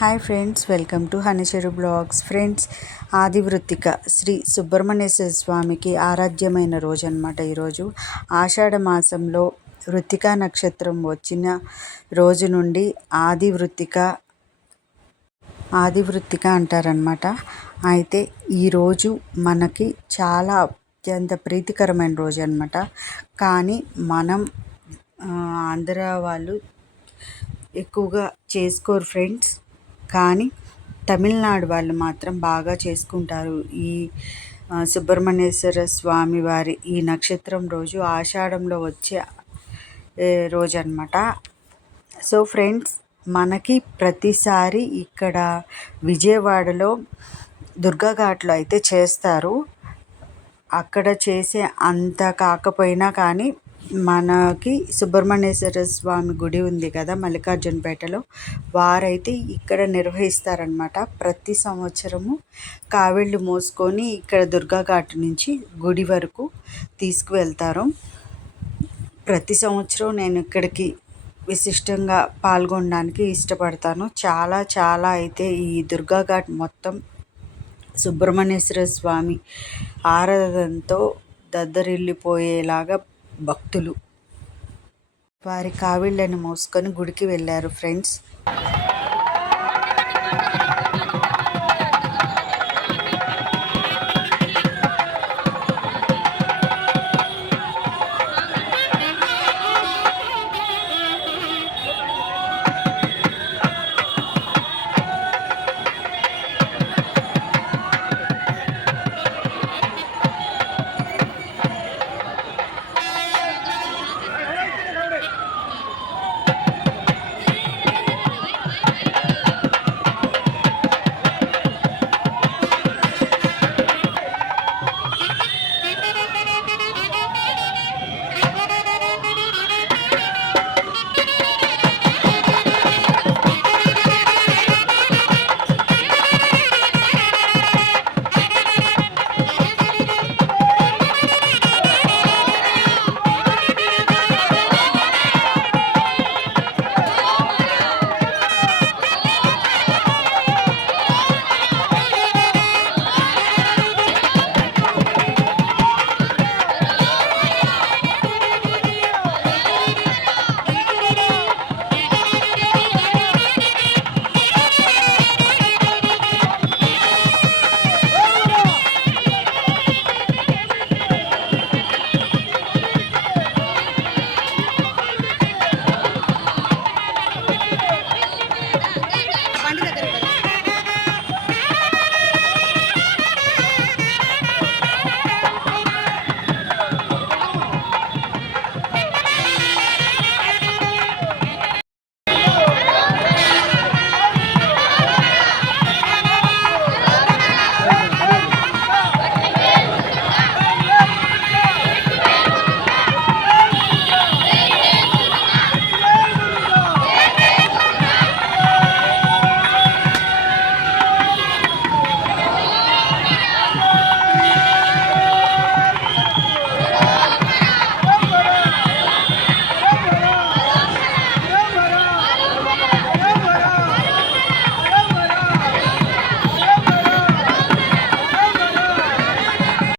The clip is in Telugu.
హాయ్ ఫ్రెండ్స్ వెల్కమ్ టు హనిచెరు బ్లాగ్స్. ఫ్రెండ్స్ ఆదివృత్తిక శ్రీ సుబ్రహ్మణ్యేశ్వర స్వామికి ఆరాధ్యమైన రోజు అనమాట ఈరోజు. ఆషాఢ మాసంలో వృత్తికా నక్షత్రం వచ్చిన రోజు నుండి ఆదివృత్తిక ఆదివృత్తిక అంటారనమాట అయితే ఈరోజు మనకి చాలా అత్యంత ప్రీతికరమైన రోజు అనమాట కానీ మనం ఆంధ్ర వాళ్ళు ఎక్కువగా చేసుకోరు ఫ్రెండ్స్. కానీ తమిళనాడు వాళ్ళు మాత్రం బాగా చేసుకుంటారు. ఈ సుబ్రహ్మణ్యేశ్వర స్వామి వారి ఈ నక్షత్రం రోజు ఆషాఢంలో వచ్చే రోజు అనమాట సో ఫ్రెండ్స్ మనకి ప్రతిసారి ఇక్కడ విజయవాడలో దుర్గాఘాట్లో అయితే చేస్తారు. అక్కడ చేసే అంత కాకపోయినా కానీ మనకి సుబ్రహ్మణ్యేశ్వర స్వామి గుడి ఉంది కదా మల్లికార్జునపేటలో. వారైతే ఇక్కడ నిర్వహిస్తారనమాట ప్రతి సంవత్సరము కావిళ్ళు మోసుకొని ఇక్కడ దుర్గాఘాట్ నుంచి గుడి వరకు తీసుకువెళ్తారు. ప్రతి సంవత్సరం నేను ఇక్కడికి విశిష్టంగా పాల్గొనడానికి ఇష్టపడతాను. చాలా చాలా అయితే ఈ దుర్గాఘాట్ మొత్తం సుబ్రహ్మణ్యేశ్వర స్వామి ఆరాధనతో దద్దరిల్లిపోయేలాగా భక్తులు. వారి కావిళ్ళను మోసుకొని గుడికి వెళ్ళారు ఫ్రెండ్స్.